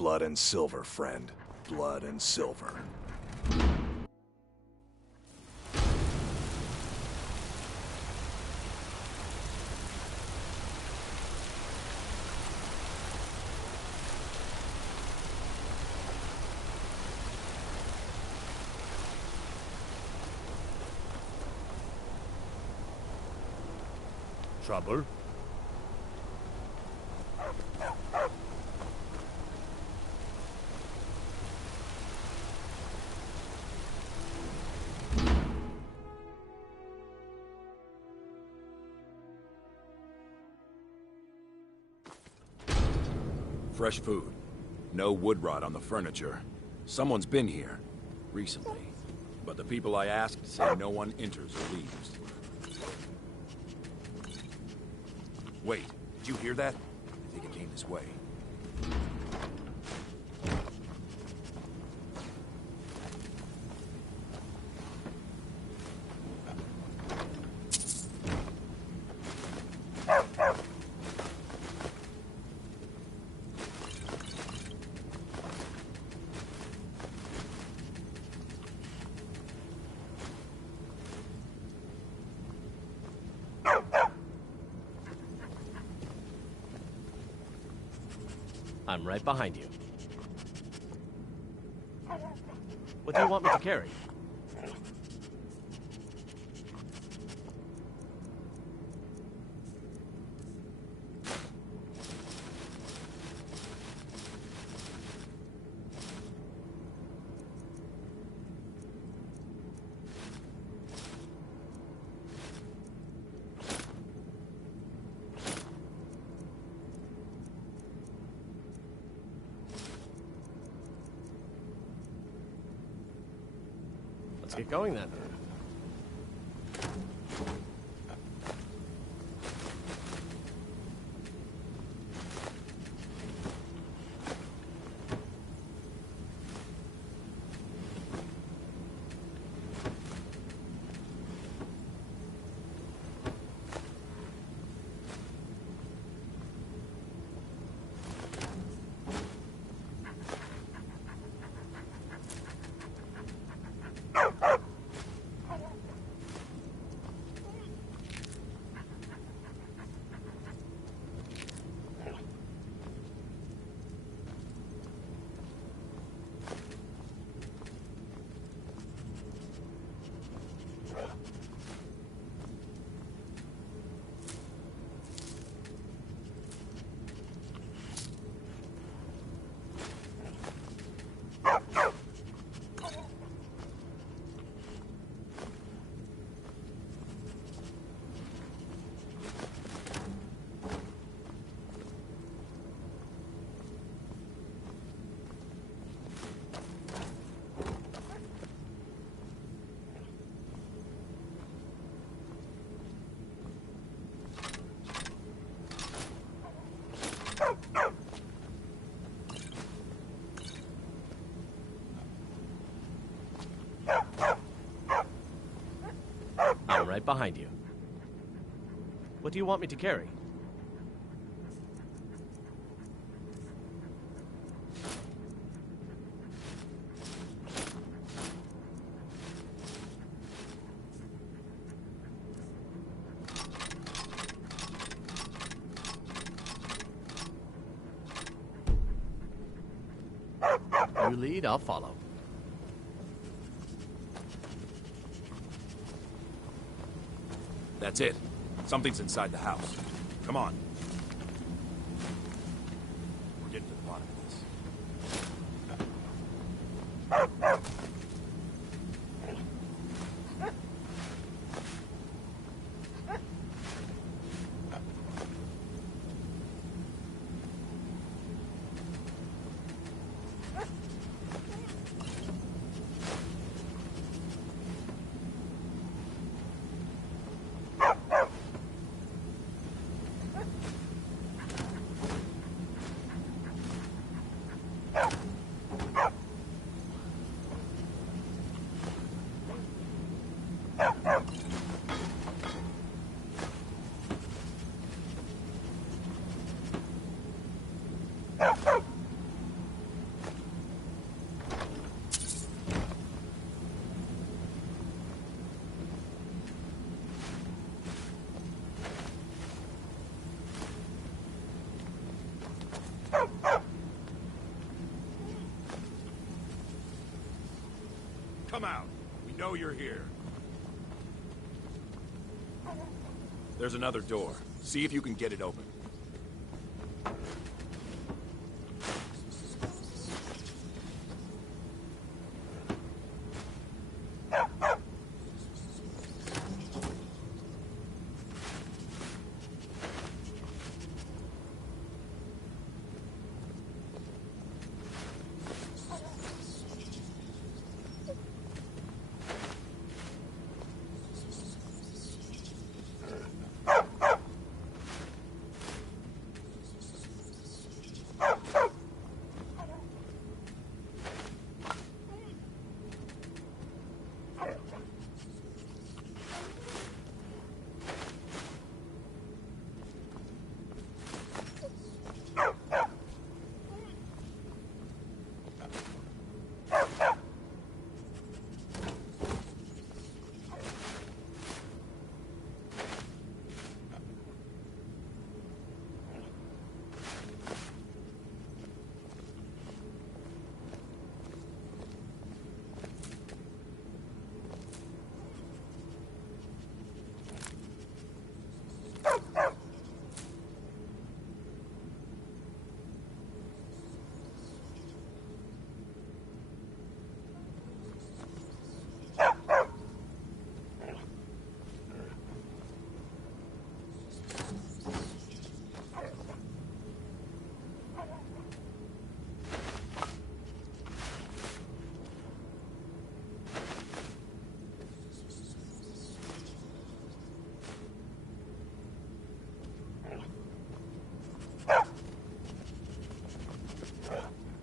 Blood and silver, friend. Blood and silver. Trouble? Fresh food. No wood rot on the furniture. Someone's been here. Recently. But the people I asked say no one enters or leaves. Wait, did you hear that? I think it came this way. I'm right behind you. What do you want me to carry? Let's get going then. I'm right behind you. What do you want me to carry? You lead, I'll follow. That's it. Something's inside the house. Come on. We're getting to the bottom of this. Come out. We know you're here. There's another door. See if you can get it open.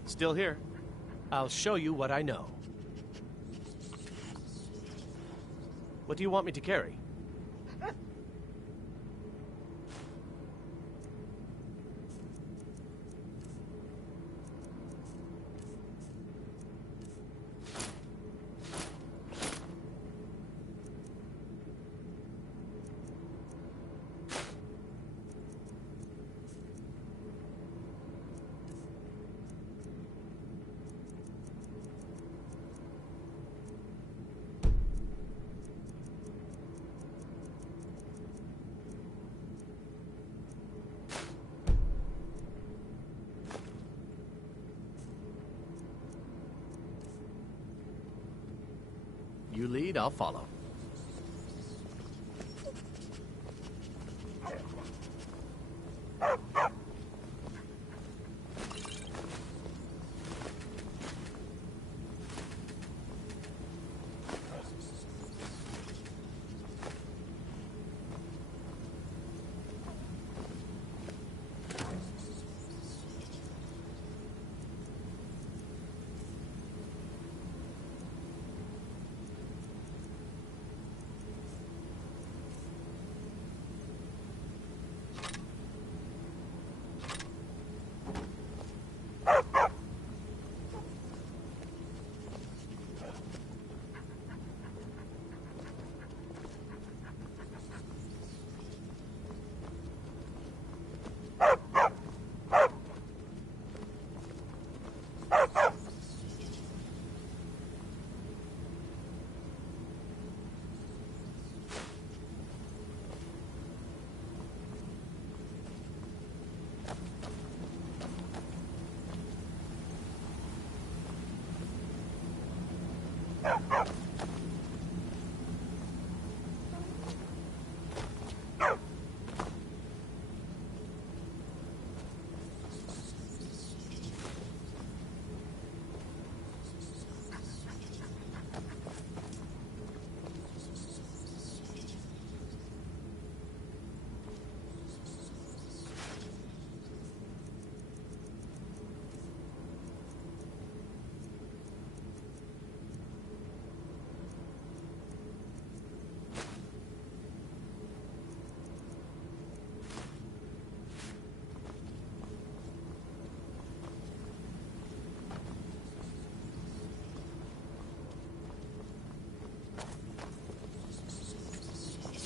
Still here. I'll show you what I know. What do you want me to carry? You lead, I'll follow.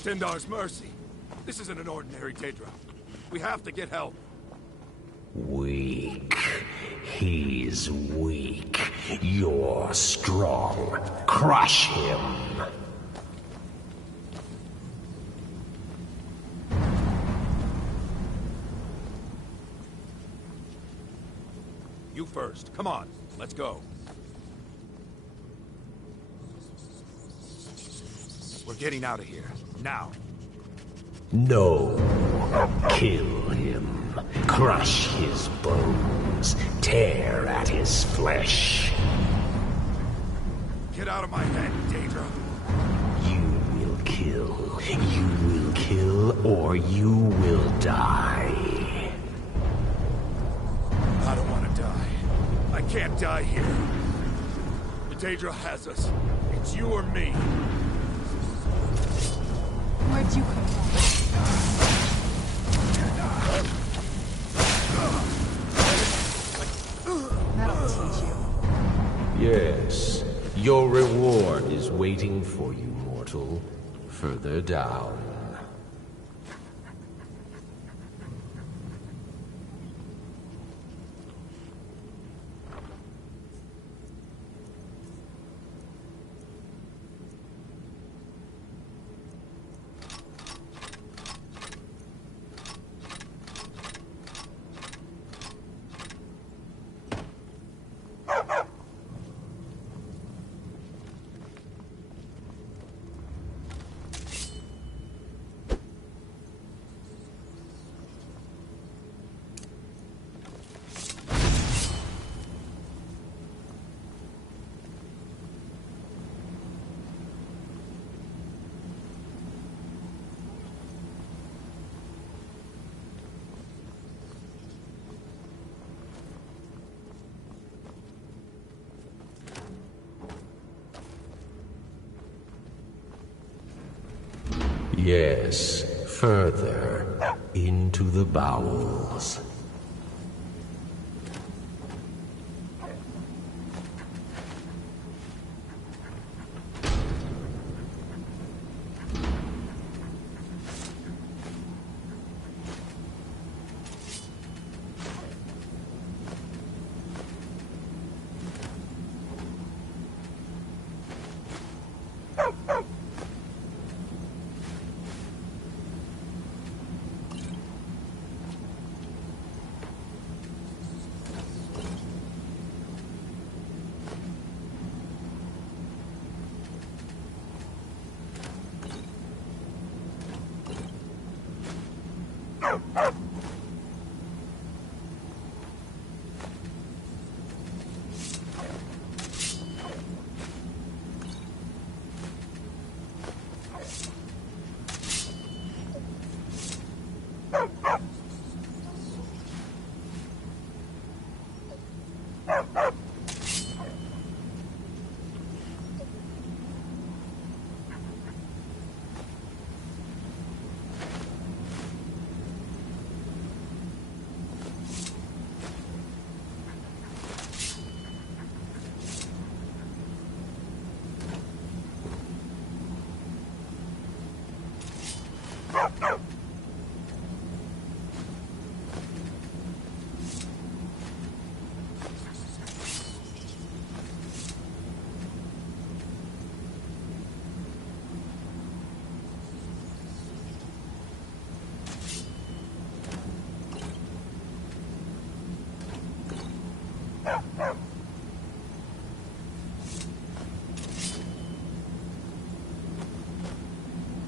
Stendar's mercy. This isn't an ordinary day drop. We have to get help. Weak. He's weak. You're strong. Crush him. You first. Come on. Let's go. We're getting out of here. Now. No. Kill him. Crush his bones. Tear at his flesh. Get out of my head, Daedra. You will kill. You will kill, or you will die. I don't want to die. I can't die here. The Daedra has us. It's you or me. Where'd you come from? That'll teach you. Yes. Your reward is waiting for you, mortal. Further down. Yes, further into the bowels.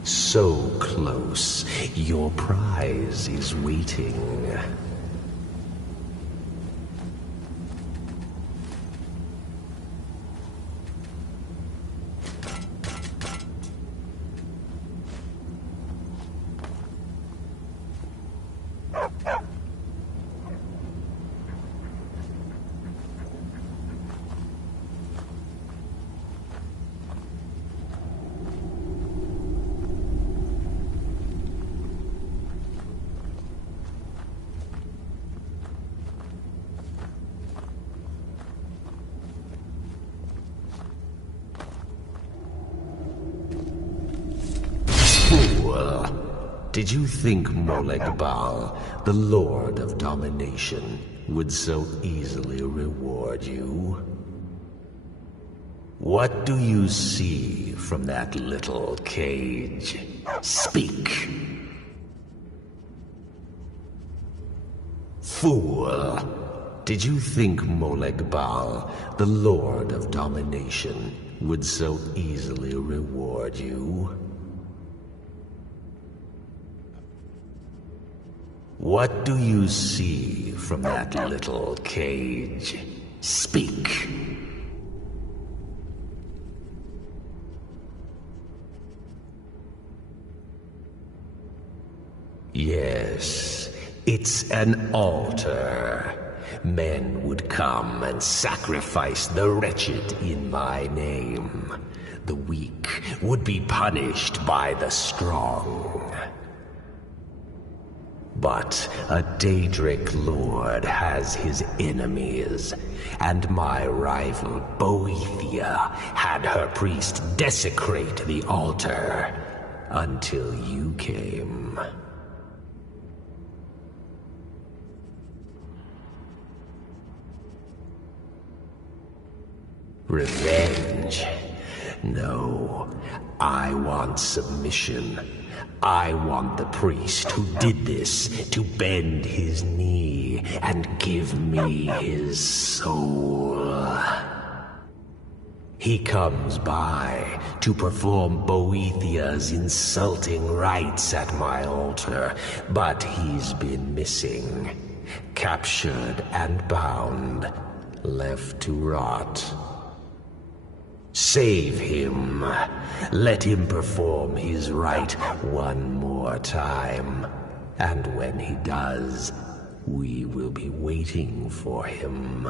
So close. Your prize is waiting. Did you think Moleg Bal, the Lord of Domination, would so easily reward you? What do you see from that little cage? Speak. Fool! Did you think Molegbal, the Lord of Domination, would so easily reward you? What do you see from that little cage? Speak. Yes, it's an altar. Men would come and sacrifice the wretched in my name. The weak would be punished by the strong. But a Daedric lord has his enemies, and my rival Boethia had her priest desecrate the altar until you came. Revenge? No, I want submission. I want the priest who did this to bend his knee and give me his soul. He comes by to perform Boethia's insulting rites at my altar, but he's been missing, captured and bound, left to rot. Save him. Let him perform his rite one more time. And when he does, we will be waiting for him.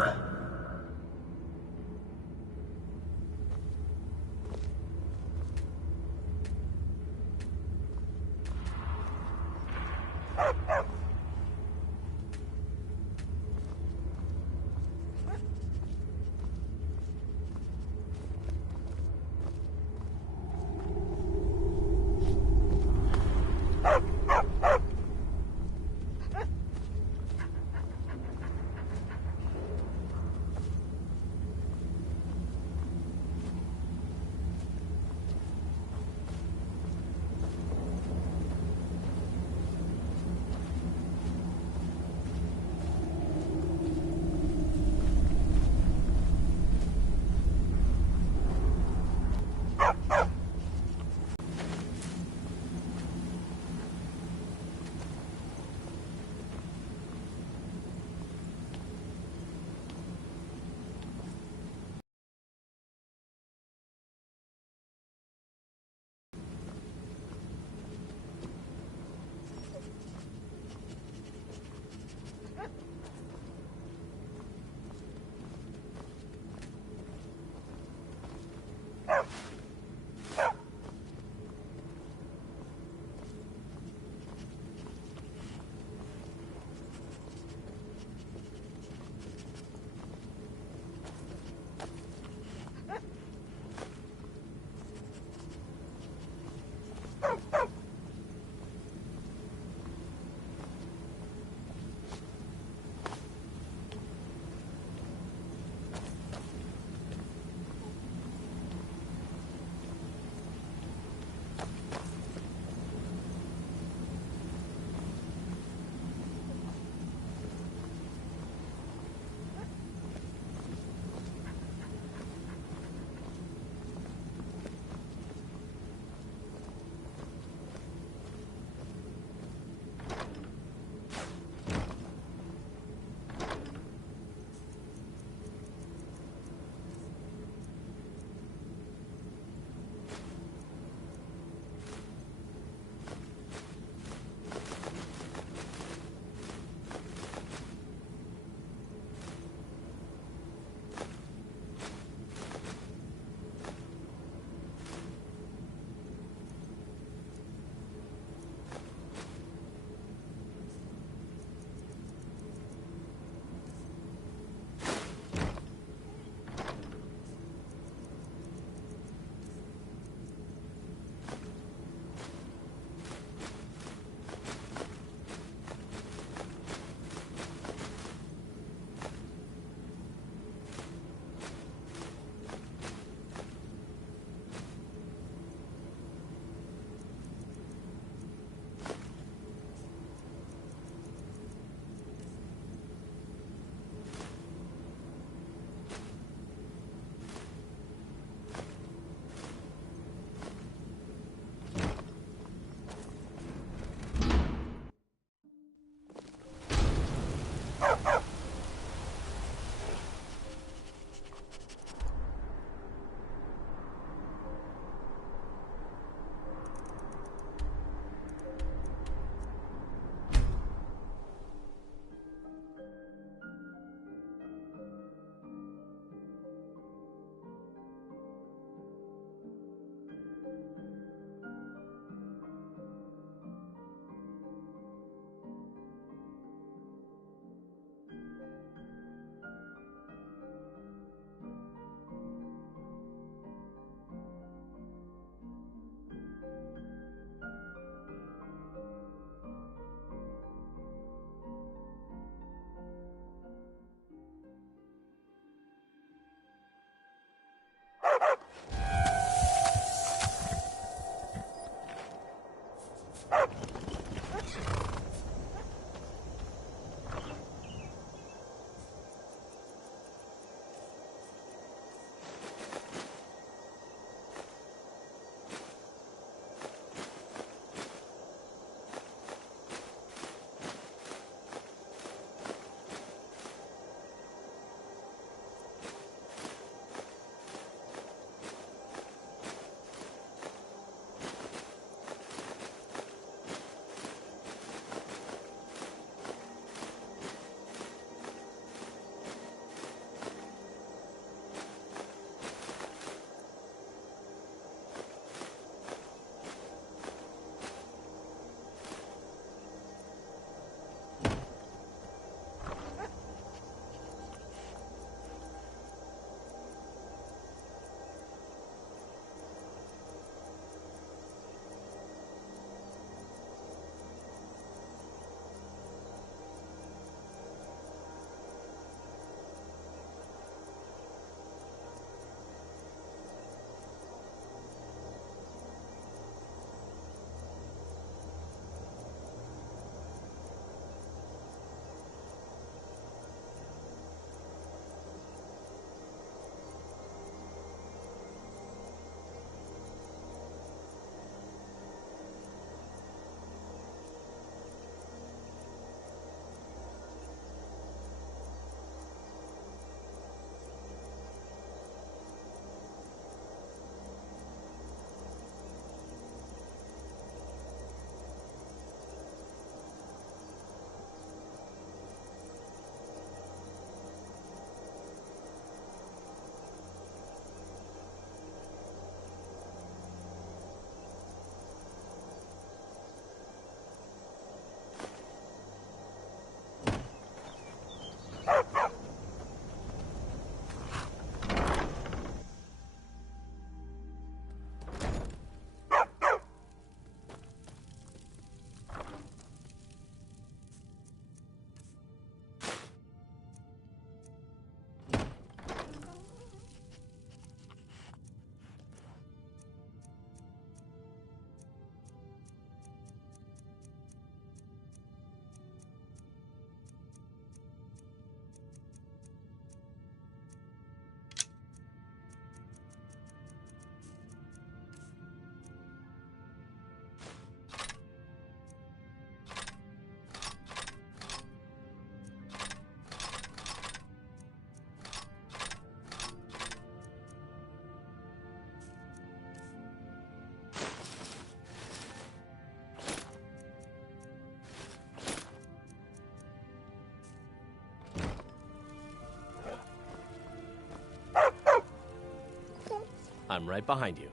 I'm right behind you.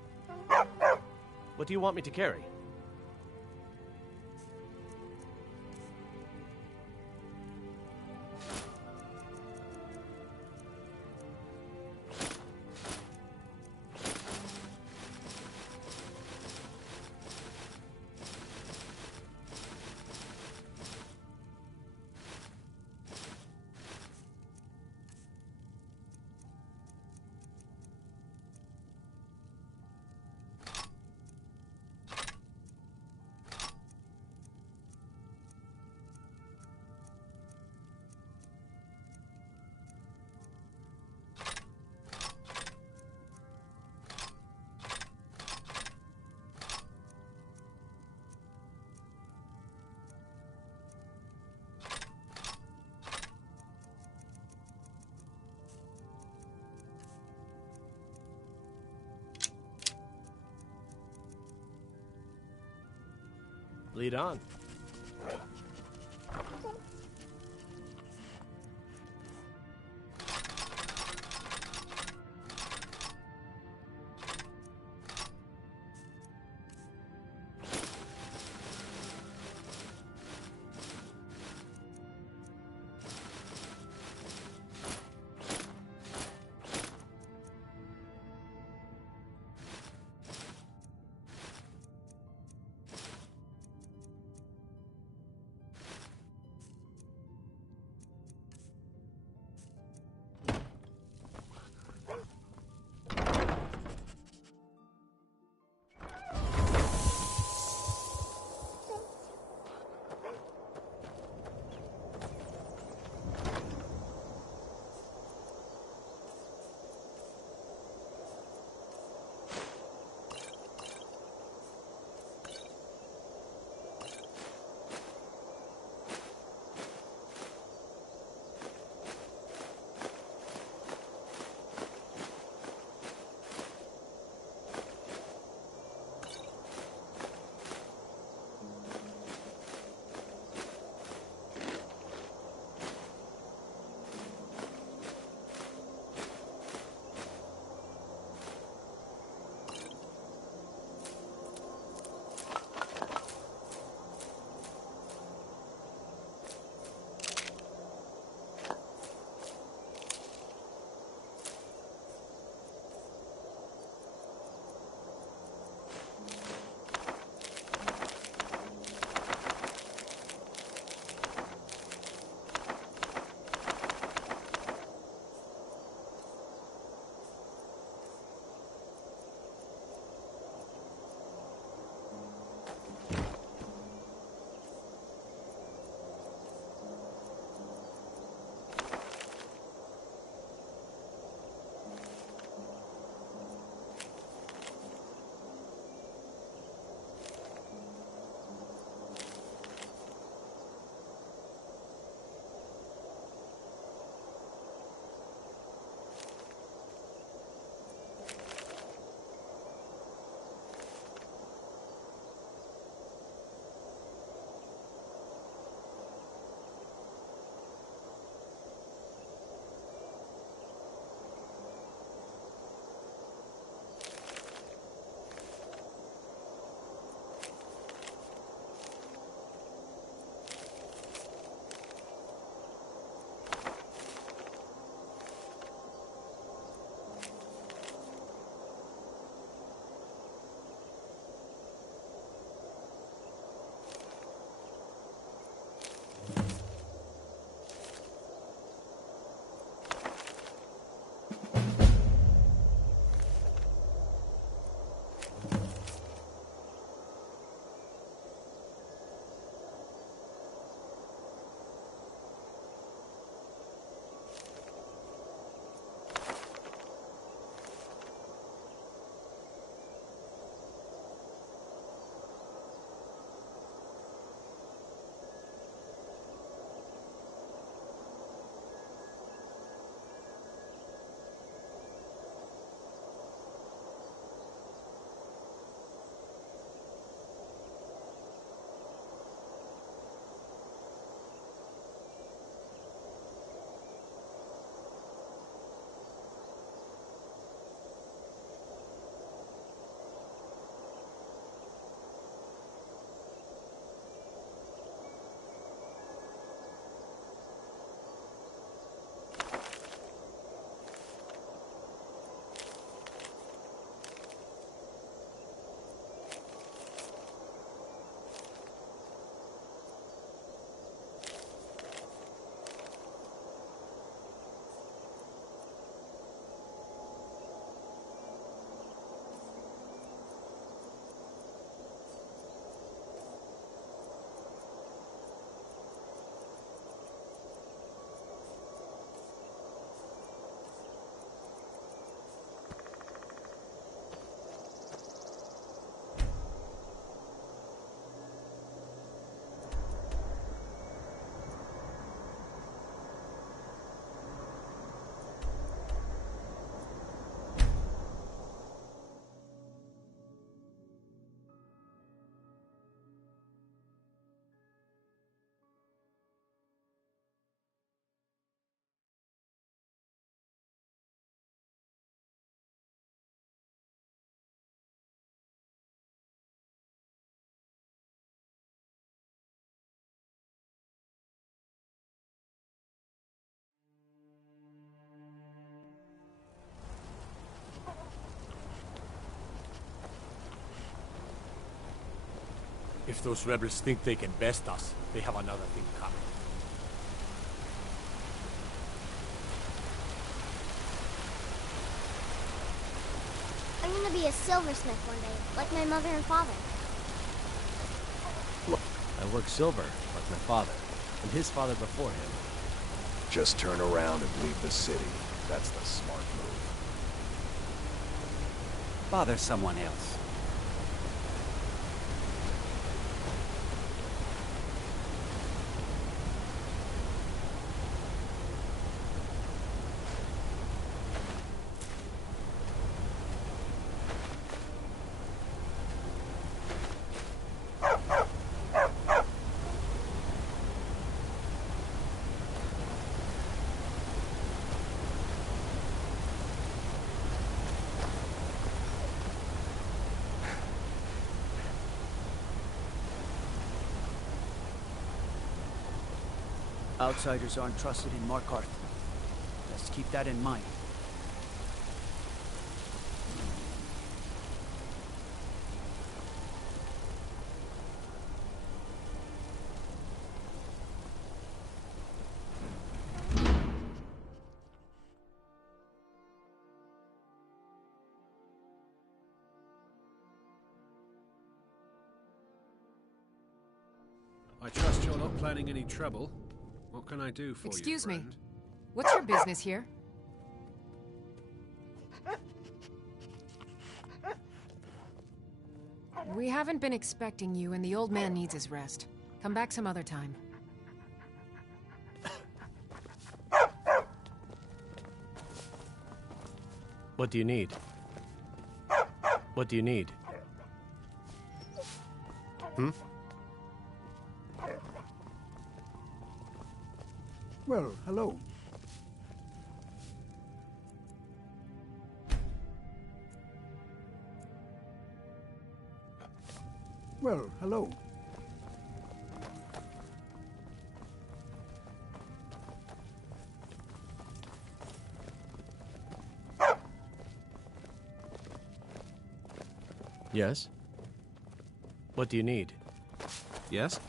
What do you want me to carry? Lead on. If those rebels think they can best us, they have another thing coming. I'm gonna be a silversmith one day, like my mother and father. I work silver, like my father, and his father before him. Just turn around and leave the city. That's the smart move. Bother someone else. Outsiders aren't trusted in Markarth. Let's keep that in mind. I trust you're not planning any trouble. What can I do for you, Excuse me. friend? What's your business here? We haven't been expecting you, and the old man needs his rest. Come back some other time. What do you need? What do you need? Hmm? Well, hello. Well, hello. Yes? What do you need? Yes?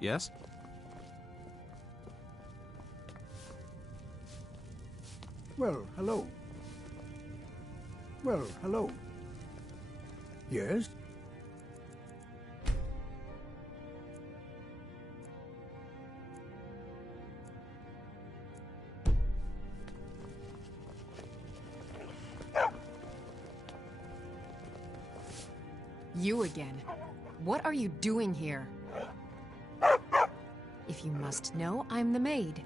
Yes? Well, hello. Well, hello. Yes? You again. What are you doing here? If you must know, I'm the maid,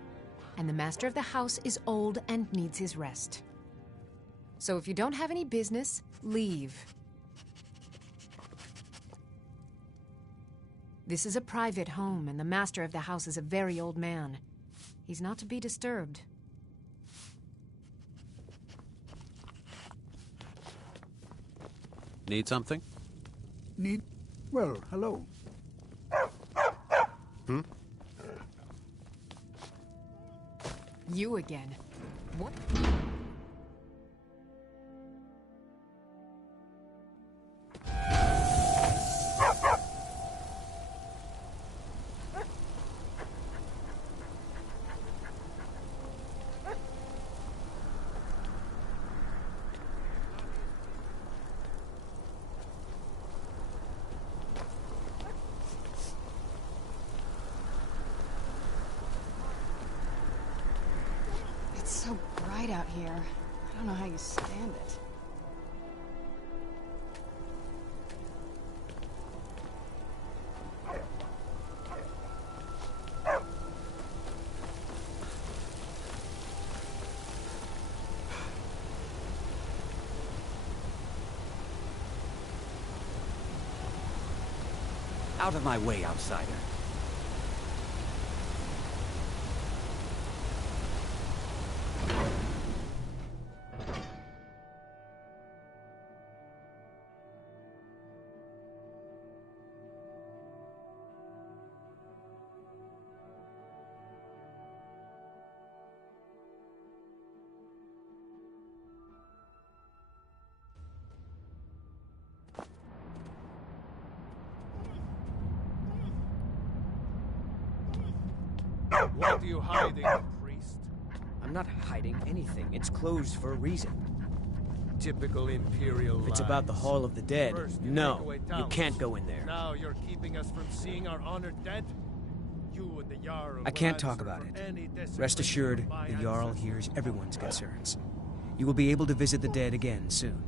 and the master of the house is old and needs his rest. So if you don't have any business, leave. This is a private home, and the master of the house is a very old man. He's not to be disturbed. Need something? Need... Well, hello. Hmm? You again. What? It's so bright out here. I don't know how you stand it. Out of my way, outsider. What are you hiding, priest? I'm not hiding anything. It's closed for a reason. Typical Imperial If it's lies. about the Hall of the Dead, First, you take no, away you Talos. can't go in there. Now you're keeping us from seeing our honored dead? You and the Jarl I can't will talk answer about for it. any desecration Rest assured, of my the Jarl ancestors. hears everyone's concerns. You will be able to visit the dead again soon.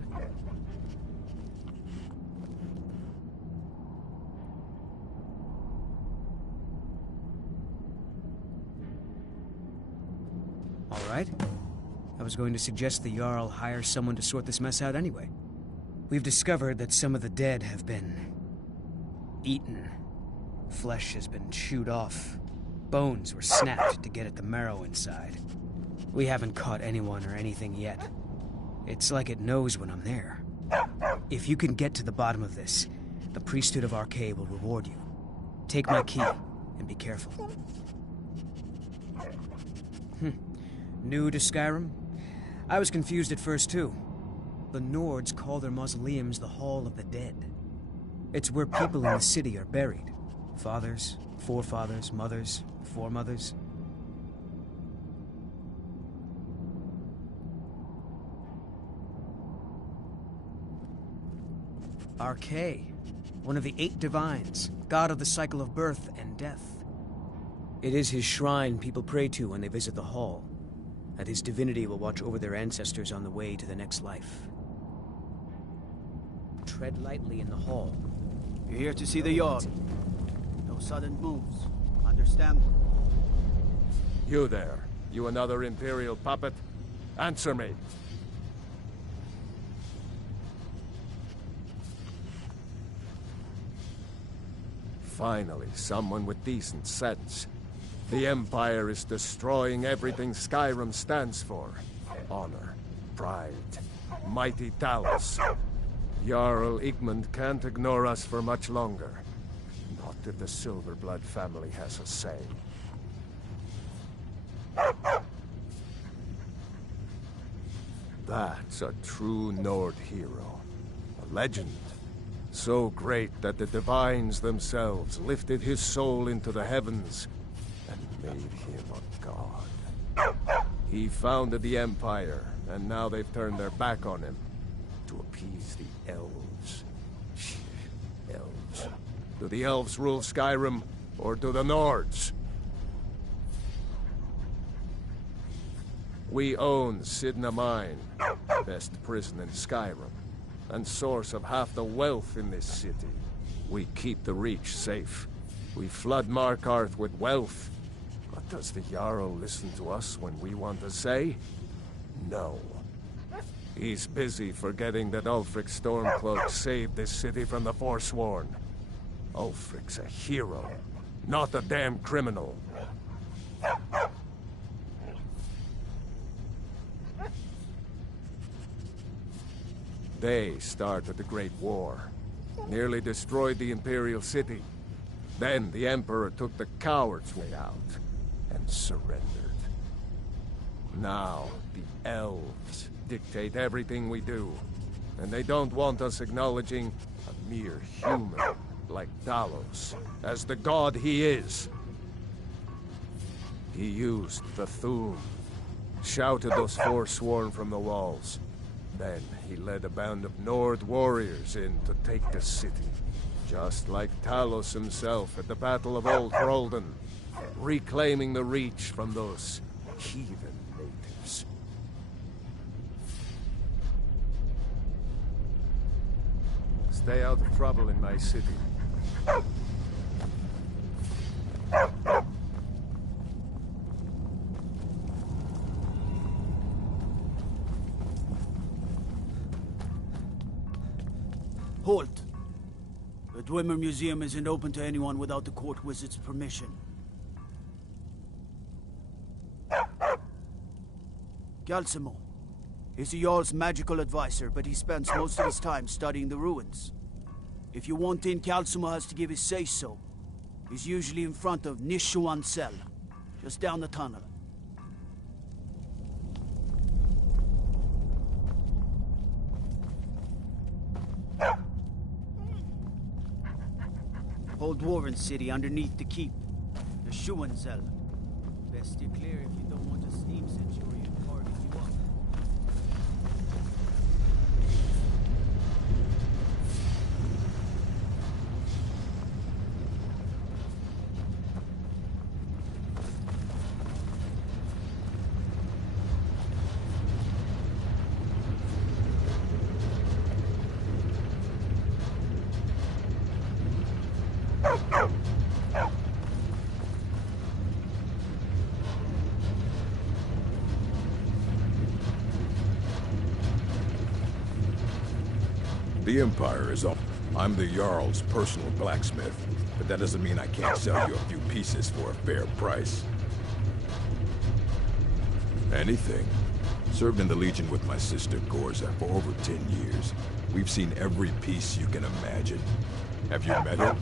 All right. I was going to suggest the Jarl hire someone to sort this mess out anyway. We've discovered that some of the dead have been eaten. Flesh has been chewed off. Bones were snapped to get at the marrow inside. We haven't caught anyone or anything yet. It's like it knows when I'm there. If you can get to the bottom of this, the priesthood of Arcade will reward you. Take my key, and be careful. New to Skyrim? I was confused at first, too. The Nords call their mausoleums the Hall of the Dead. It's where people in the city are buried. Fathers, forefathers, mothers, foremothers. Arcade, one of the 8 divines, god of the cycle of birth and death. It is his shrine people pray to when they visit the hall, and his divinity will watch over their ancestors on the way to the next life. Tread lightly in the hall. You're here to see the Jarl. No sudden moves. Understand? You there. You another Imperial puppet? Answer me. Finally, someone with decent sense. The Empire is destroying everything Skyrim stands for. Honor, pride, mighty Talos. Jarl Igmund can't ignore us for much longer. Not if the Silverblood family has a say. That's a true Nord hero. A legend. So great that the divines themselves lifted his soul into the heavens and made him a god. He founded the Empire, and now they've turned their back on him to appease the elves. Elves. Do the elves rule Skyrim, or do the Nords? We own Sidna Mine, best prison in Skyrim, and source of half the wealth in this city. We keep the Reach safe. We flood Markarth with wealth. But does the Jarl listen to us when we want to say? No. He's busy forgetting that Ulfric Stormcloak saved this city from the Forsworn. Ulfric's a hero, not a damn criminal. They started the Great War, nearly destroyed the Imperial City. Then the Emperor took the coward's way out and surrendered. Now, the elves dictate everything we do, and they don't want us acknowledging a mere human like Talos as the god he is. He used the Thum, shouted those Forsworn from the walls. Then he led a band of Nord warriors in to take the city, just like Talos himself at the Battle of Old Hroldan, reclaiming the Reach from those heathen natives. Stay out of trouble in my city. Halt! The Dwemer Museum isn't open to anyone without the court wizard's permission. Galsimo. He's the Jarl's magical advisor, but he spends most of his time studying the ruins. If you want in, Galsimo has to give his say-so. He's usually in front of Nishuan Cell, just down the tunnel. Old Dwarven city underneath the keep. The Shuanzel. Best steer clear if you don't want a steam centurion carving you up. The Empire is up. I'm the Jarl's personal blacksmith, but that doesn't mean I can't sell you a few pieces for a fair price. Anything. Served in the Legion with my sister Gorza for over 10 years. We've seen every piece you can imagine. Have you met her?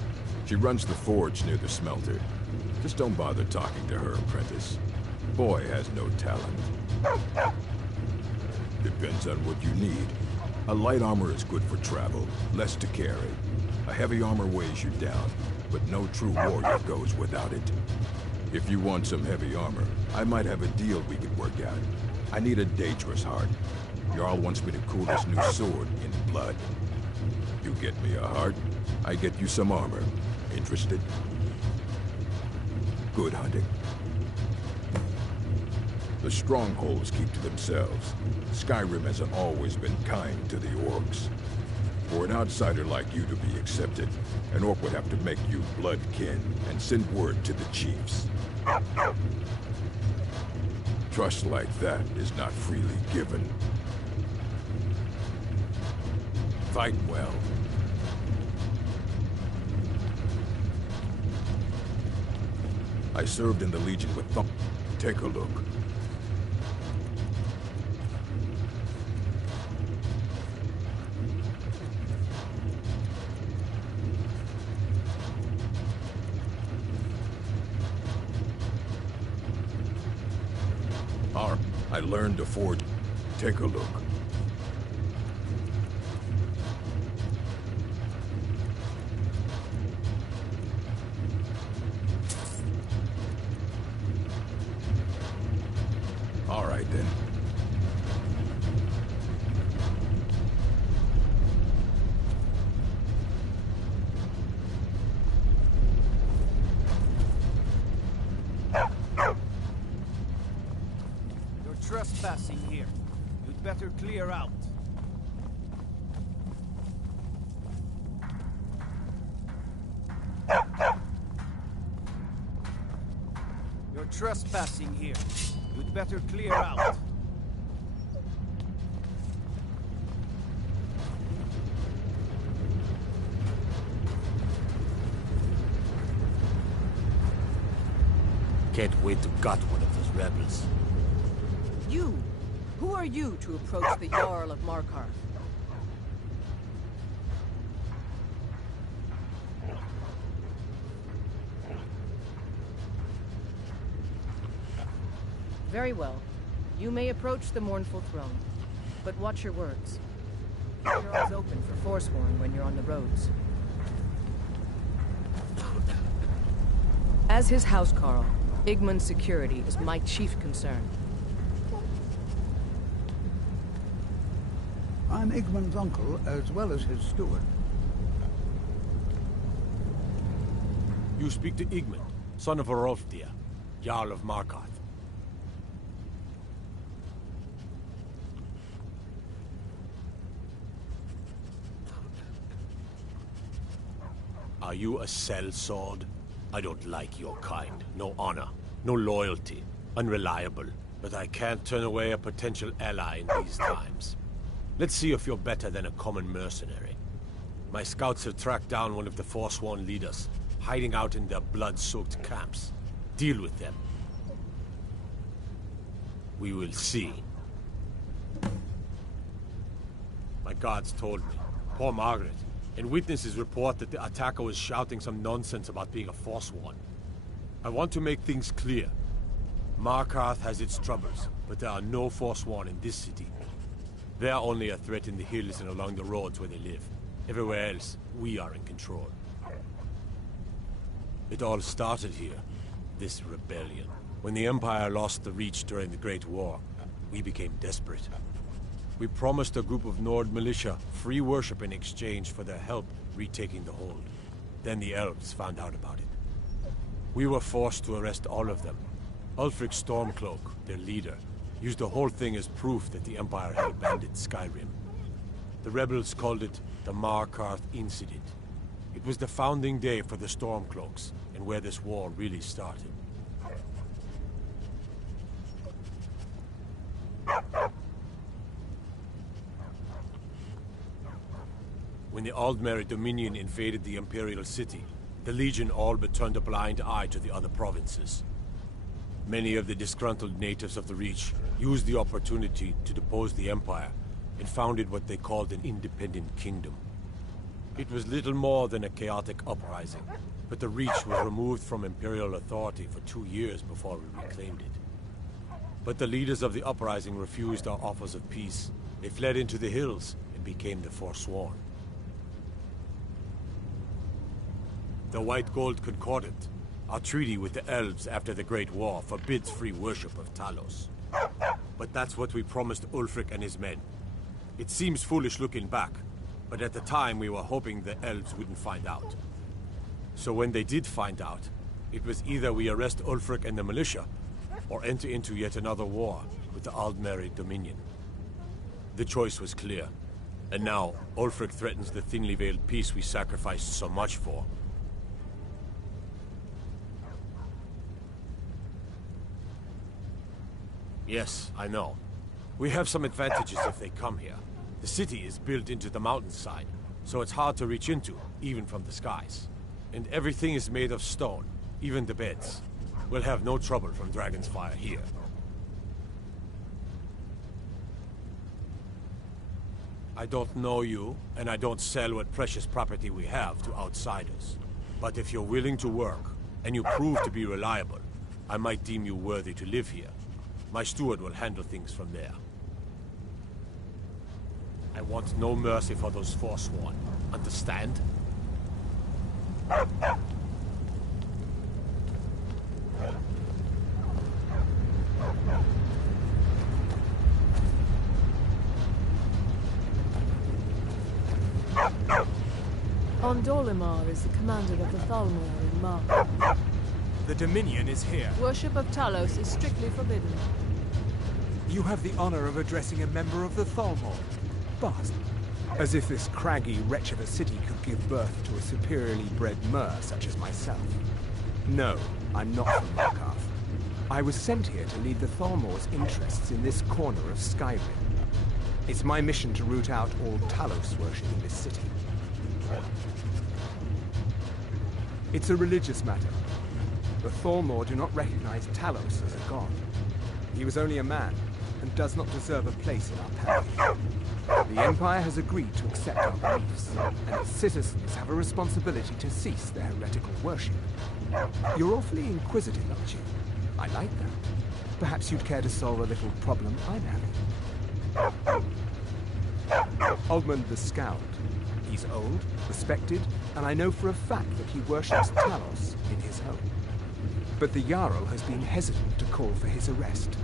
She runs the forge near the smelter. Just don't bother talking to her, apprentice. Boy has no talent. Depends on what you need. A light armor is good for travel, less to carry. A heavy armor weighs you down, but no true warrior goes without it. If you want some heavy armor, I might have a deal we could work out. I need a dangerous heart. Jarl wants me to cool this new sword in blood. You get me a heart, I get you some armor. Interested? Good hunting. The strongholds keep to themselves. Skyrim hasn't always been kind to the orcs. For an outsider like you to be accepted, an orc would have to make you blood kin and send word to the chiefs. Trust like that is not freely given. Fight well. I served in the Legion with Thump. Take a look. I learned to forge. Take a look. All right, then. Trespassing here. You'd better clear out. You're trespassing here. You'd better clear out. Can't wait to gut one of those rebels. You! Who are you to approach the Jarl of Markarth? Very well. You may approach the mournful throne, but watch your words. Keep your eyes open for Forsworn when you're on the roads. As his housecarl, Igmund's security is my chief concern. I'm Igmund's uncle, as well as his steward. You speak to Igmund, son of Orolfdir, Jarl of Markarth. Are you a sellsword? I don't like your kind. No honor, no loyalty, unreliable. But I can't turn away a potential ally in these times. Let's see if you're better than a common mercenary. My scouts have tracked down one of the Forsworn leaders, hiding out in their blood-soaked camps. Deal with them. We will see. My guards told me. Poor Margaret. And witnesses report that the attacker was shouting some nonsense about being a Forsworn. I want to make things clear. Markarth has its troubles, but there are no Forsworn in this city. They are only a threat in the hills and along the roads where they live. Everywhere else, we are in control. It all started here, this rebellion, When the Empire lost the Reach during the Great War, we became desperate. We promised a group of Nord militia free worship in exchange for their help retaking the hold. Then the elves found out about it. We were forced to arrest all of them. Ulfric Stormcloak, their leader, used the whole thing as proof that the Empire had abandoned Skyrim. The rebels called it the Markarth Incident. It was the founding day for the Stormcloaks, and where this war really started. When the Aldmeri Dominion invaded the Imperial City, the Legion all but turned a blind eye to the other provinces. Many of the disgruntled natives of the Reach used the opportunity to depose the Empire and founded what they called an independent kingdom. It was little more than a chaotic uprising, but the Reach was removed from Imperial authority for 2 years before we reclaimed it. But the leaders of the uprising refused our offers of peace. They fled into the hills and became the Forsworn. The White Gold Concordant, our treaty with the elves after the Great War, forbids free worship of Talos. But that's what we promised Ulfric and his men. It seems foolish looking back, but at the time we were hoping the elves wouldn't find out. So when they did find out, it was either we arrest Ulfric and the militia, or enter into yet another war with the Aldmeri Dominion. The choice was clear, and now Ulfric threatens the thinly veiled peace we sacrificed so much for. Yes, I know. We have some advantages if they come here. The city is built into the mountainside, so it's hard to reach into, even from the skies. And everything is made of stone, even the beds. We'll have no trouble from Dragon's Fire here. I don't know you, and I don't sell what precious property we have to outsiders. But if you're willing to work, and you prove to be reliable, I might deem you worthy to live here. My steward will handle things from there. I want no mercy for those Forsworn. Understand? Ondolimar is the commander of the Thalmor in Mark. The Dominion is here. Worship of Talos is strictly forbidden. You have the honor of addressing a member of the Thalmor. But, as if this craggy wretch of a city could give birth to a superiorly bred mer such as myself. No, I'm not from Markarth. I was sent here to lead the Thalmor's interests in this corner of Skyrim. It's my mission to root out all Talos worship in this city. It's a religious matter. The Thalmor do not recognize Talos as a god. He was only a man, and does not deserve a place in our parish. The Empire has agreed to accept our beliefs, and its citizens have a responsibility to cease their heretical worship. You're awfully inquisitive, aren't you? I like that. Perhaps you'd care to solve a little problem I'm having. Ogmund the Scowled. He's old, respected, and I know for a fact that he worships Talos in his home. But the Jarl has been hesitant to call for his arrest.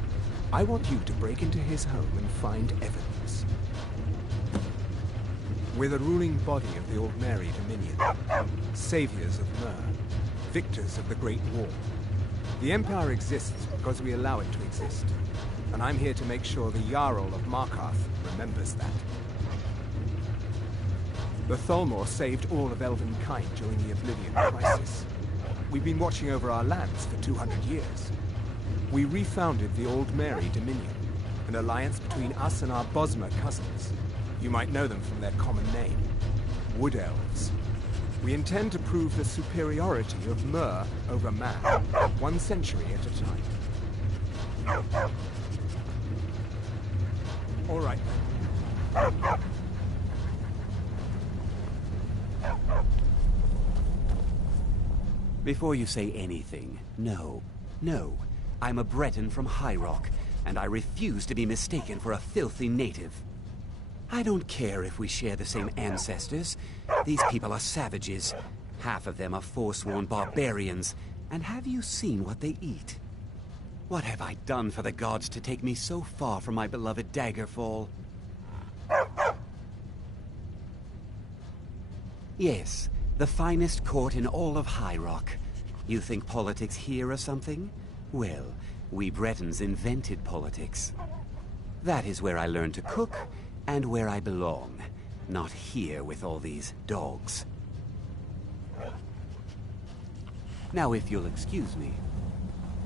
I want you to break into his home and find evidence. We're the ruling body of the Aldmeri Dominion, saviors of Mer, victors of the Great War. The Empire exists because we allow it to exist, and I'm here to make sure the Jarl of Markarth remembers that. The Thalmor saved all of Elvenkind during the Oblivion Crisis. We've been watching over our lands for 200 years. We refounded the Aldmeri Dominion, an alliance between us and our Bosmer cousins. You might know them from their common name, Wood Elves. We intend to prove the superiority of Mer over man, 1 century at a time. All right, then. Before you say anything, no. I'm a Breton from High Rock, and I refuse to be mistaken for a filthy native. I don't care if we share the same ancestors. These people are savages. Half of them are forsworn barbarians. And have you seen what they eat? What have I done for the gods to take me so far from my beloved Daggerfall? Yes, the finest court in all of High Rock. You think politics here or something? Well, we Bretons invented politics. That is where I learned to cook, and where I belong. Not here with all these dogs. Now, if you'll excuse me.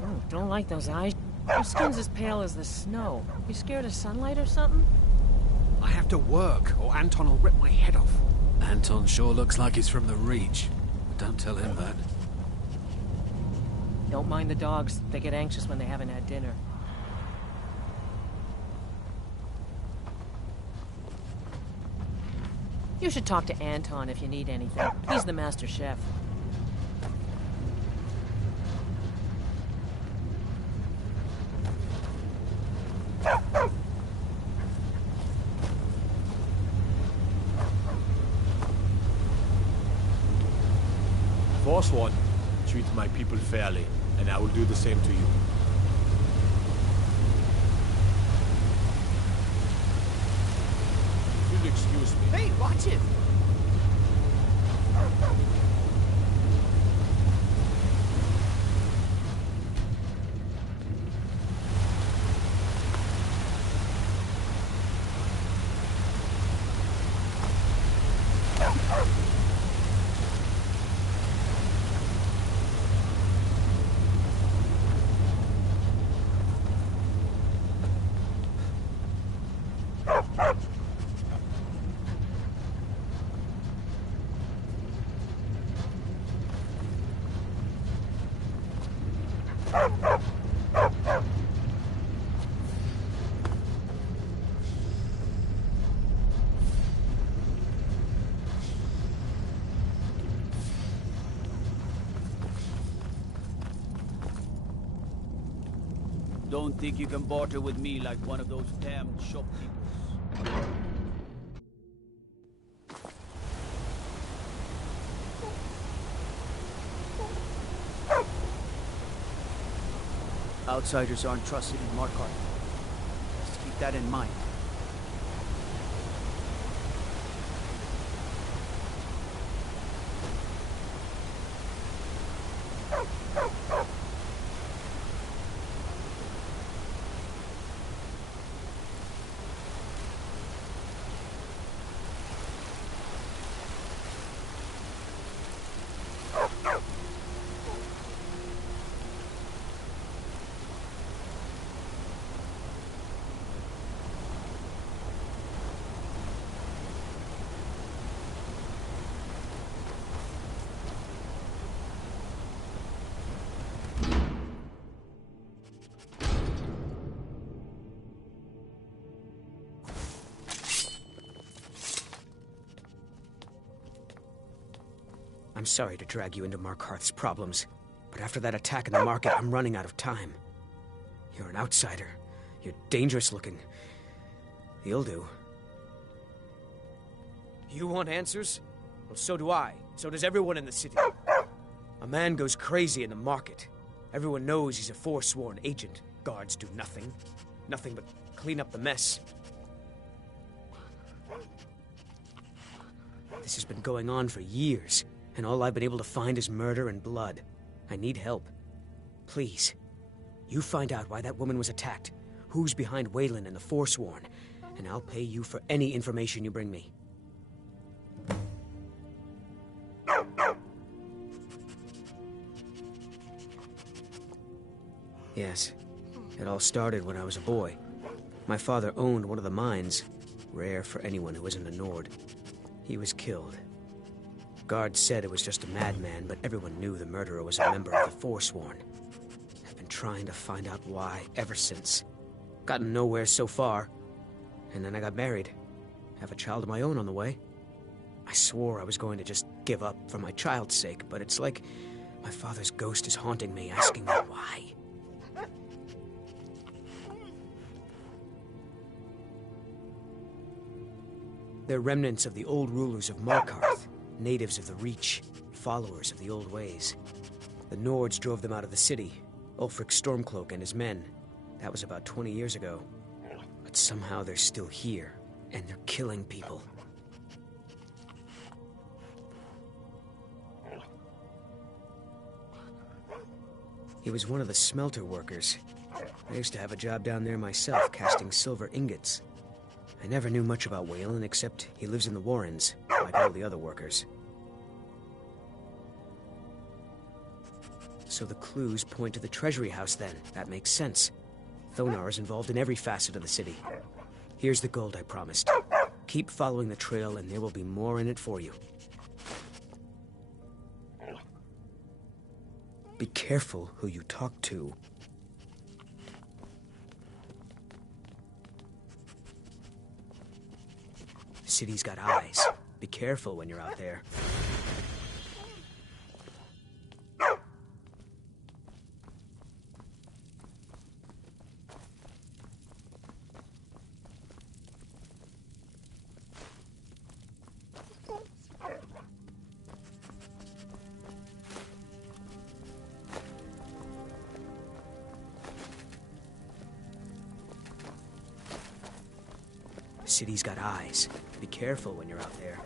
Oh, don't like those eyes. Your skin's as pale as the snow. You scared of sunlight or something? I have to work, or Anton will rip my head off. Anton sure looks like he's from the Reach. Don't tell him that. Don't mind the dogs. They get anxious when they haven't had dinner. You should talk to Anton if you need anything. He's the master chef. Forsworn, treat my people fairly, and I will do the same to you. If you'll excuse me. Hey, watch it! Don't think you can barter with me like one of those damned shopkeepers. Outsiders aren't trusted in Markarth. Just keep that in mind. I'm sorry to drag you into Markarth's problems, but after that attack in the market, I'm running out of time. You're an outsider. You're dangerous looking. You'll do. You want answers? Well, so do I. So does everyone in the city. A man goes crazy in the market. Everyone knows he's a forsworn agent. Guards do nothing. Nothing but clean up the mess. This has been going on for years, and all I've been able to find is murder and blood. I need help. Please, you find out why that woman was attacked, who's behind Waylon and the Forsworn, and I'll pay you for any information you bring me. Yes, it all started when I was a boy. My father owned one of the mines, rare for anyone who isn't a Nord. He was killed. Guards said it was just a madman, but everyone knew the murderer was a member of the Forsworn. I've been trying to find out why ever since. Gotten nowhere so far. And then I got married. Have a child of my own on the way. I swore I was going to just give up for my child's sake, but it's like my father's ghost is haunting me, asking me why. They're remnants of the old rulers of Markarth, natives of the Reach, followers of the old ways. The Nords drove them out of the city, Ulfric Stormcloak and his men. That was about 20 years ago. But somehow they're still here, and they're killing people. He was one of the smelter workers. I used to have a job down there myself, casting silver ingots. I never knew much about Wayland, except he lives in the Warrens, like all the other workers. So the clues point to the Treasury House then. That makes sense. Thonar is involved in every facet of the city. Here's the gold I promised. Keep following the trail and there will be more in it for you. Be careful who you talk to. The city's got eyes. Be careful when you're out there. The city's got eyes. Be careful when you're out there.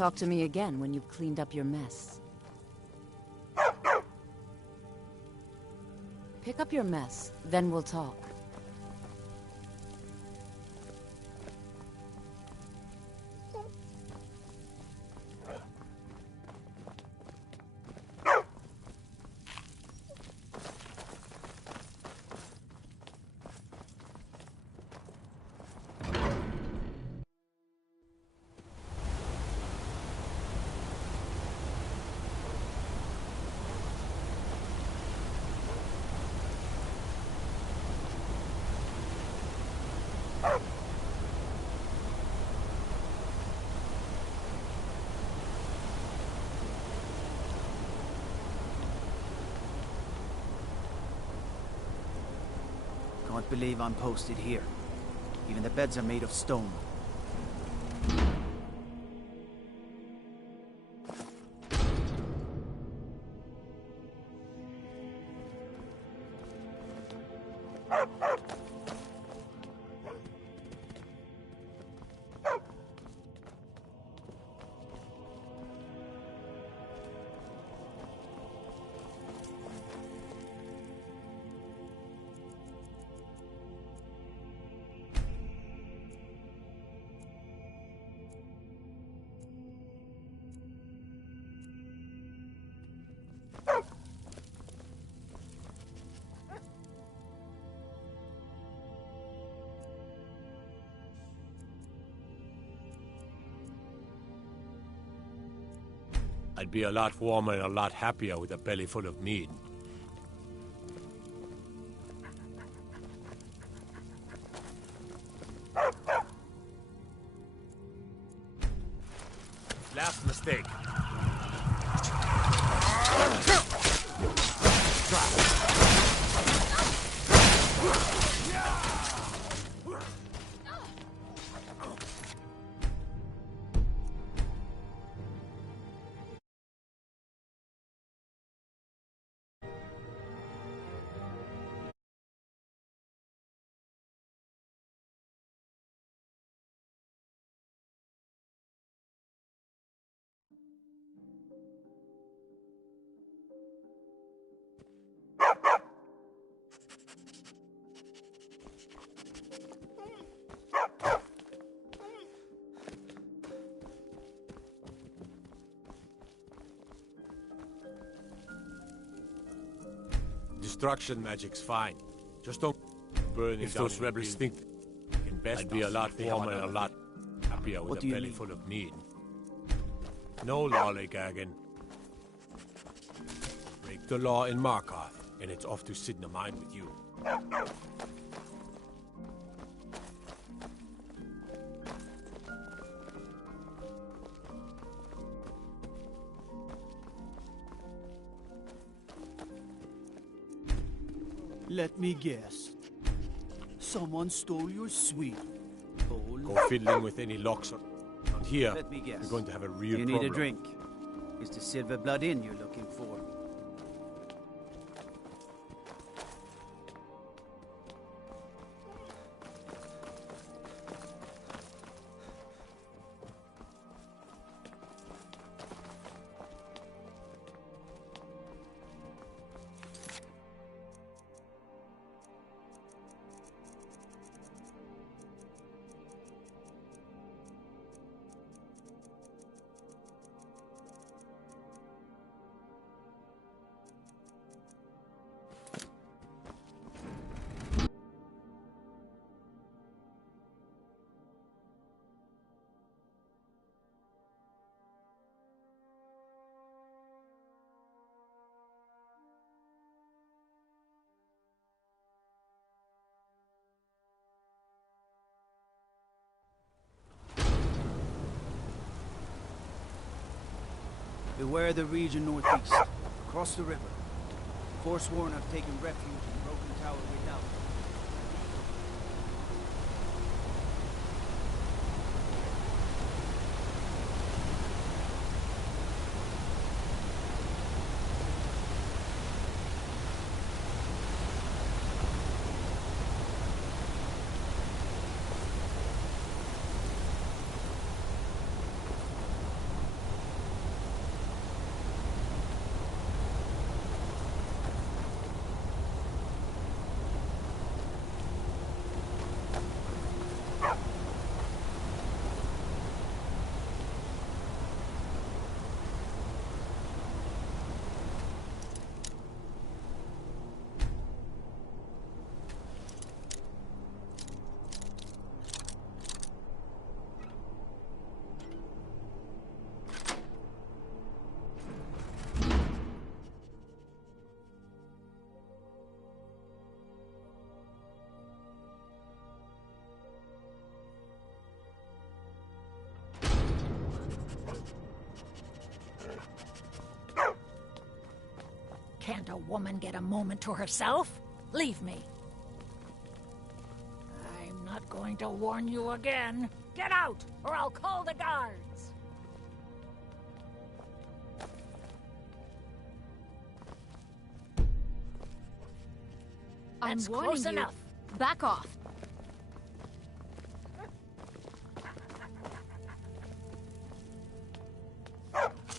Talk to me again when you've cleaned up your mess. Pick up your mess, then we'll talk. Can't believe I'm posted here. Even the beds are made of stone. I'd be a lot warmer and a lot happier with a belly full of mead. Last mistake. Destruction magic's fine. Just don't burn if those rebels think I'd be a lot warmer and a lot happier with a belly full of meat. No lollygagging. Break the law in Markarth, and it's off to Sidna Mine with you. Let me guess. Someone stole your sweet bowl. Go fiddling with any locks around here. Let me guess. You're going to have a real You problem. need a drink. It's the Silver Blood Inn you're looking for. Beware the region northeast, across the river. Forsworn have taken refuge in Broken Tower Redoubt. Can't a woman get a moment to herself? Leave me. I'm not going to warn you again. Get out, or I'll call the guards. I'm That's warning close you. enough. Back off.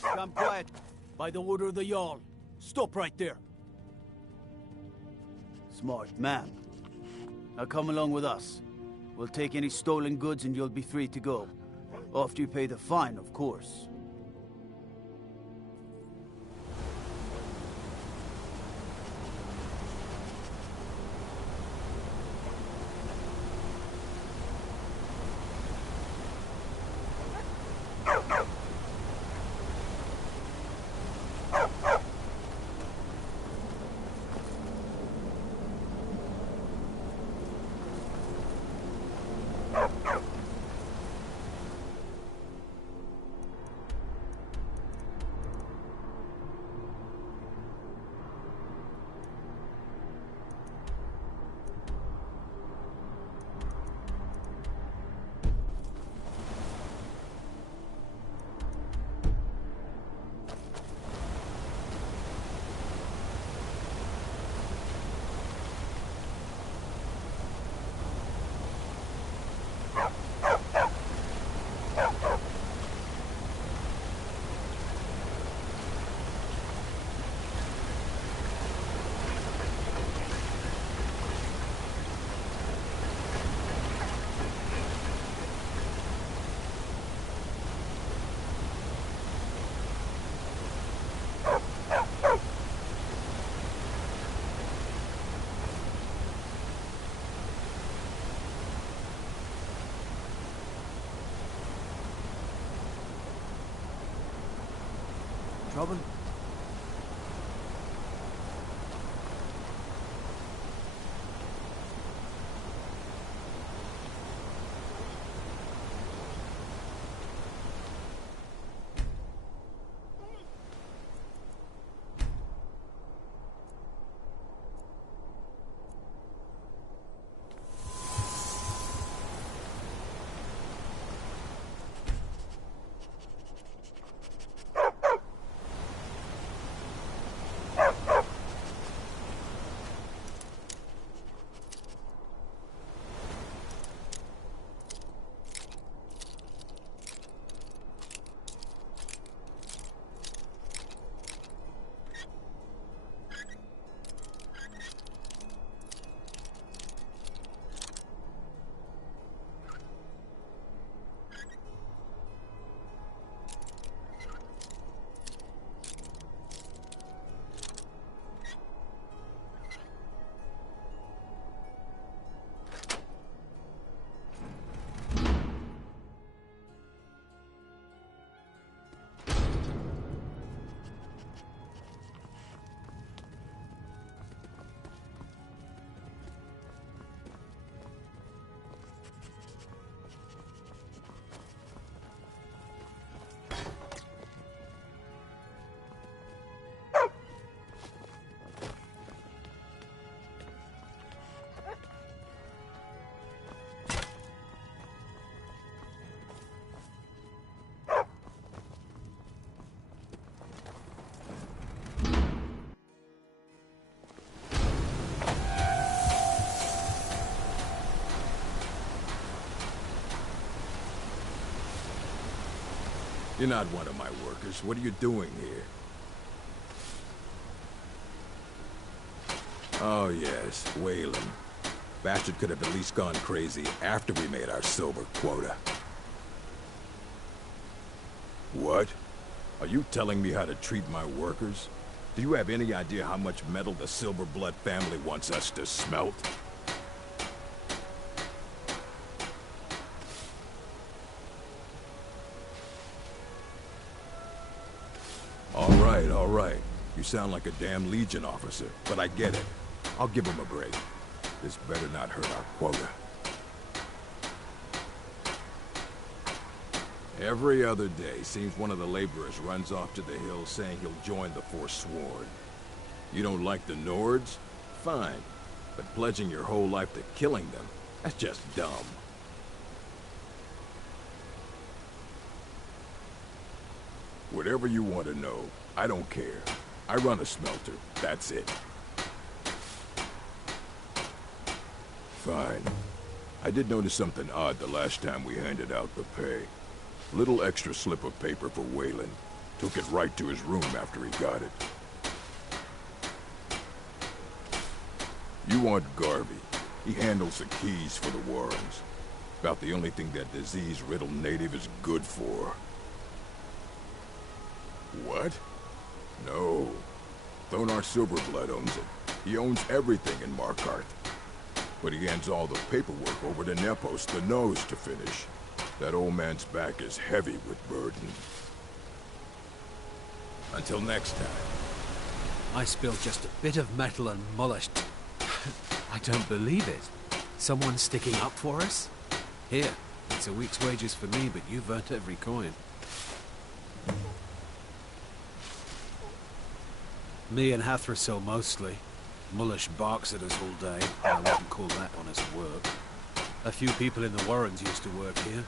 Come quiet. By the order of the YALL. Stop right there. Smart man. Now come along with us. We'll take any stolen goods and you'll be free to go. After you pay the fine, of course. problem? You're not one of my workers. What are you doing here? Oh yes, Wayland. Bastard could have at least gone crazy after we made our silver quota. What? Are you telling me how to treat my workers? Do you have any idea how much metal the Silverblood family wants us to smelt? All right. You sound like a damn Legion officer, but I get it. I'll give him a break. This better not hurt our quota. Every other day, seems one of the laborers runs off to the hills saying he'll join the Forsworn. You don't like the Nords? Fine. But pledging your whole life to killing them, that's just dumb. Whatever you want to know, I don't care. I run a smelter, that's it. Fine. I did notice something odd the last time we handed out the pay. Little extra slip of paper for Wayland. Took it right to his room after he got it. You want Garvey. He handles the keys for the Warrens. About the only thing that disease-riddled native is good for. What? No. Thonar Silverblood owns it. He owns everything in Markarth. But he hands all the paperwork over to Nepos, the Nose, to finish. That old man's back is heavy with burden. Until next time. I spilled just a bit of metal and Mullish. I don't believe it. Someone sticking up for us? Here, it's a week's wages for me, but you've earned every coin. Me and Hathrasil mostly. Mullish barks at us all day. I wouldn't call that honest work. A few people in the Warrens used to work here.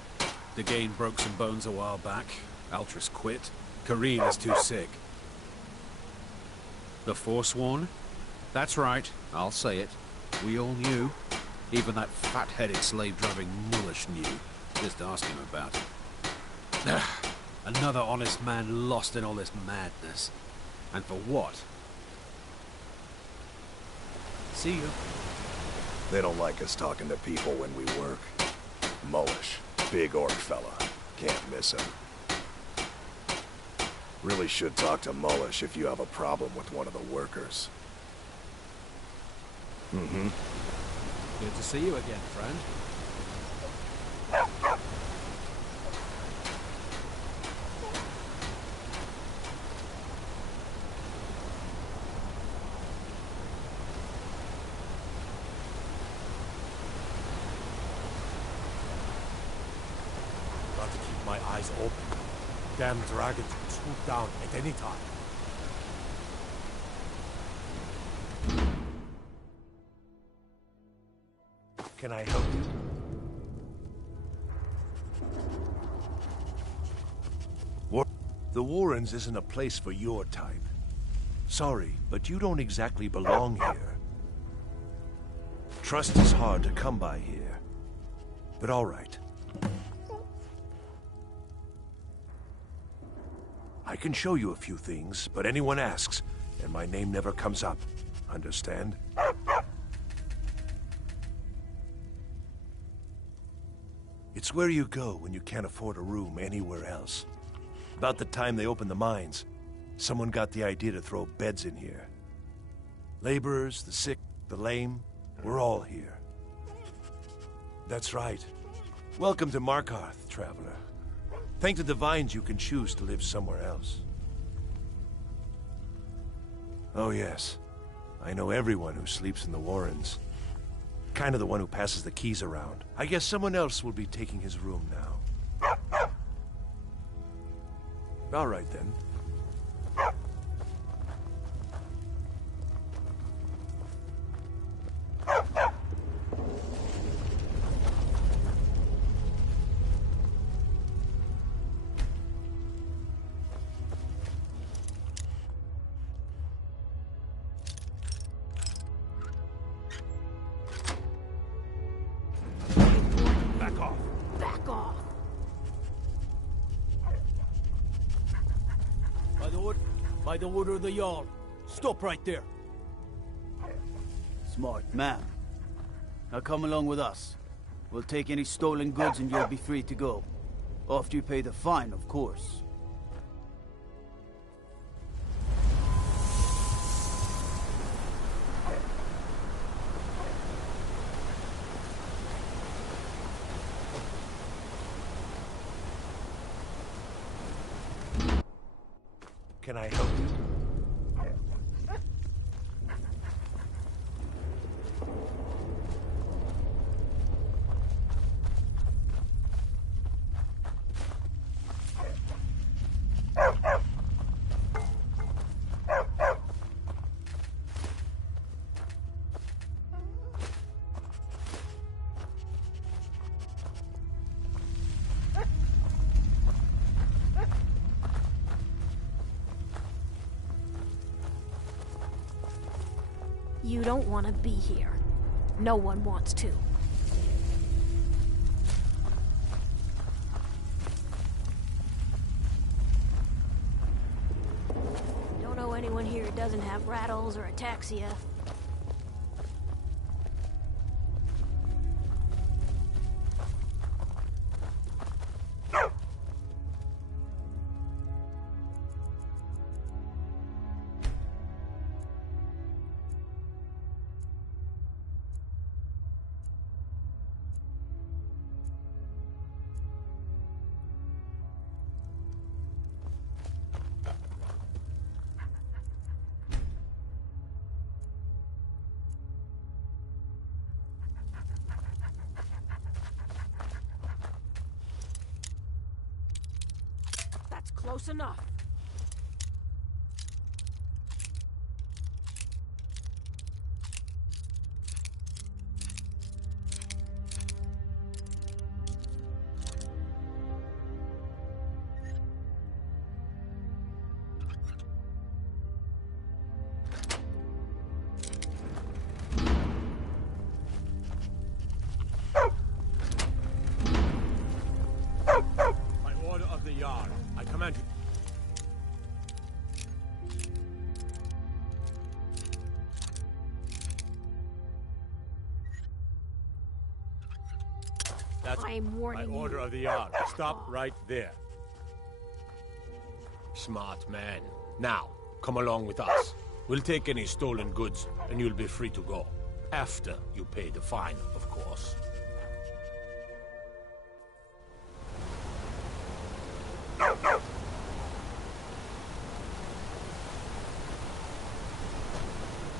Degane broke some bones a while back. Altris quit. Kareen is too sick. The Forsworn? That's right, I'll say it. We all knew. Even that fat-headed slave-driving Mullish knew. Just ask him about it. Another honest man lost in all this madness. And for what? See you. They don't like us talking to people when we work. Mullish, big orc fella. Can't miss him. Really should talk to Mullish if you have a problem with one of the workers. Mm-hmm. Good to see you again, friend. eyes open. Damn dragons could swoop down at any time. Can I help you? The Warrens isn't a place for your type. Sorry, but you don't exactly belong here. Trust is hard to come by here. But all right. I can show you a few things, but anyone asks, and my name never comes up. Understand? It's where you go when you can't afford a room anywhere else. About the time they opened the mines, someone got the idea to throw beds in here. Laborers, the sick, the lame, we're all here. That's right. Welcome to Markarth, traveler. Thank the Divines you can choose to live somewhere else. Oh yes, I know everyone who sleeps in the Warrens. Kind of the one who passes the keys around. I guess someone else will be taking his room now. All right, then. Back off. Back off. By the order of the YALL. Stop right there. Smart man. Now come along with us. We'll take any stolen goods and you'll be free to go. After you pay the fine, of course. Can I help you? You don't want to be here. No one wants to. Don't know anyone here who doesn't have rattles or ataxia. That's close enough. By order of the YALL, I command you. That's I'm warning by order you. of the YALL. Stop right there. Smart man. Now, come along with us. We'll take any stolen goods, and you'll be free to go. After you pay the fine, of course.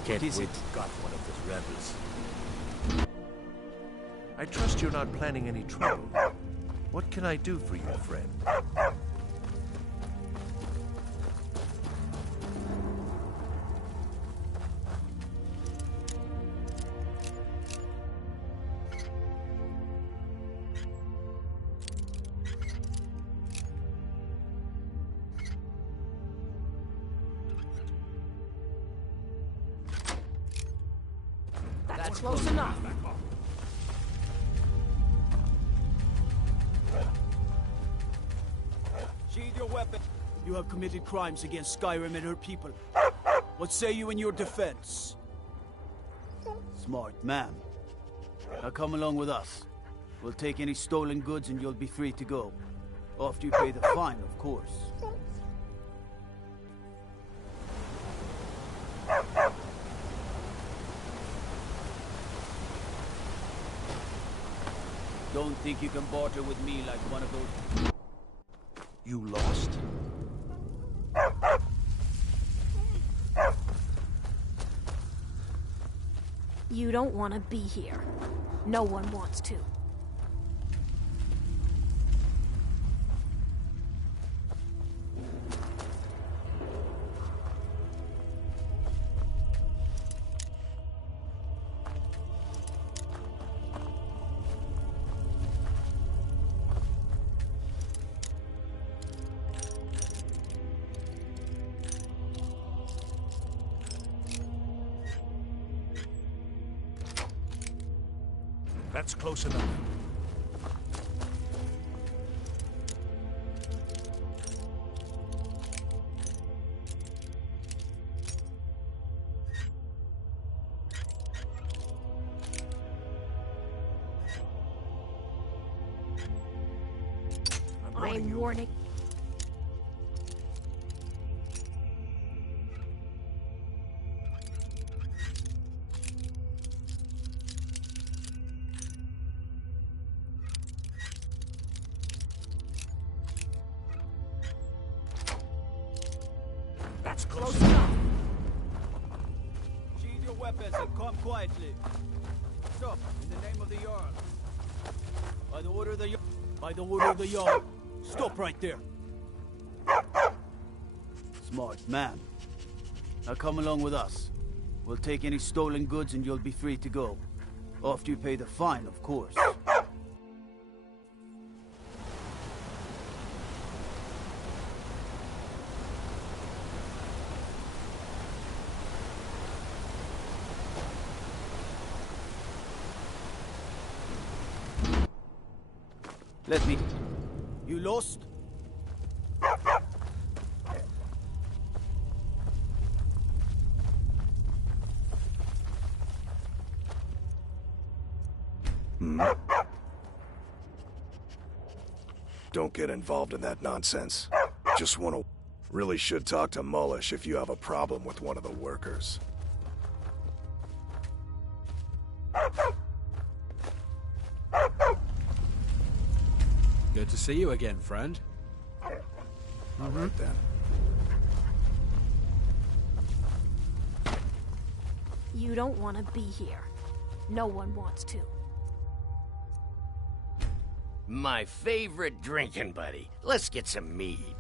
Can't wait. Got one of those rebels. I trust you're not planning any trouble. What can I do for you, friend? That's close enough. Sheathe your weapon. You have committed crimes against Skyrim and her people. What say you in your defense? Smart man. Now come along with us. We'll take any stolen goods and you'll be free to go. After you pay the fine, of course. Don't think you can barter with me like one of those... You lost? You don't want to be here. No one wants to. That's close enough. I'm warning. That's Close enough. Sheathe your weapons and come quietly. Stop, in the name of the Jarl. By the order of the Jarl. By the order of the Jarl. Stop right there. Smart man. Now come along with us. We'll take any stolen goods and you'll be free to go. After you pay the fine, of course. Let me... You lost? Don't get involved in that nonsense. Just want to... Really should talk to Mullish if you have a problem with one of the workers. Good to see you again, friend. All right, then. You don't want to be here. No one wants to. My favorite drinking buddy. Let's get some mead.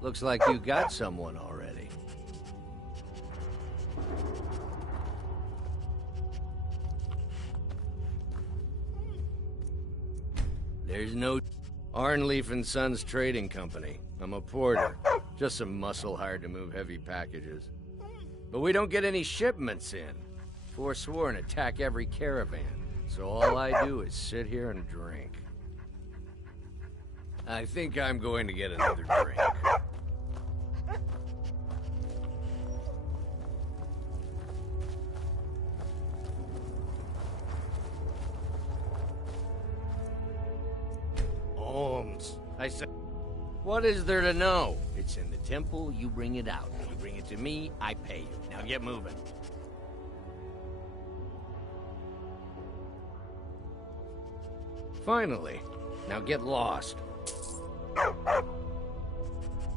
Looks like you got someone already. There's no... Arnleaf and Sons Trading Company. I'm a porter. Just some muscle hired to move heavy packages. But we don't get any shipments in. Forsworn attack every caravan. So all I do is sit here and drink. I think I'm going to get another drink. Ohms. I said, what is there to know? It's in the temple, you bring it out. You bring it to me, I pay you. Now get moving. Finally. Now get lost.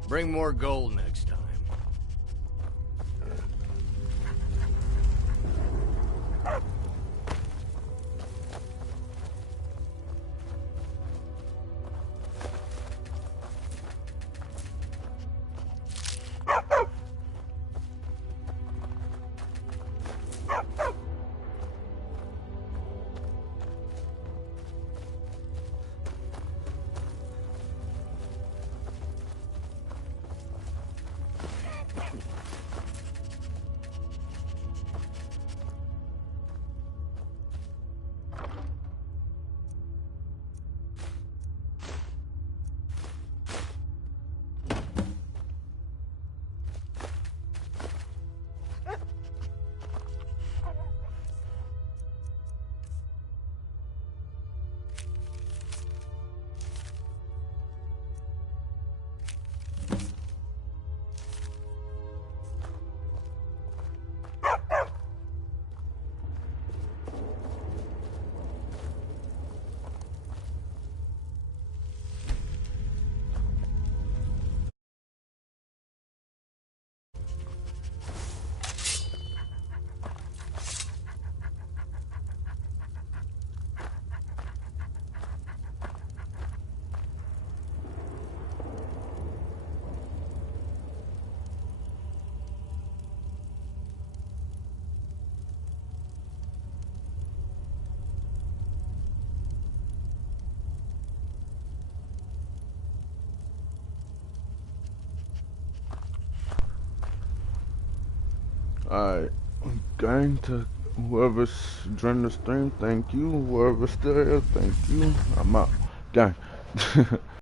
Bring more gold next time. Alright, gang, to whoever's joined the stream, thank you. Whoever's still here, thank you. I'm out. Gang.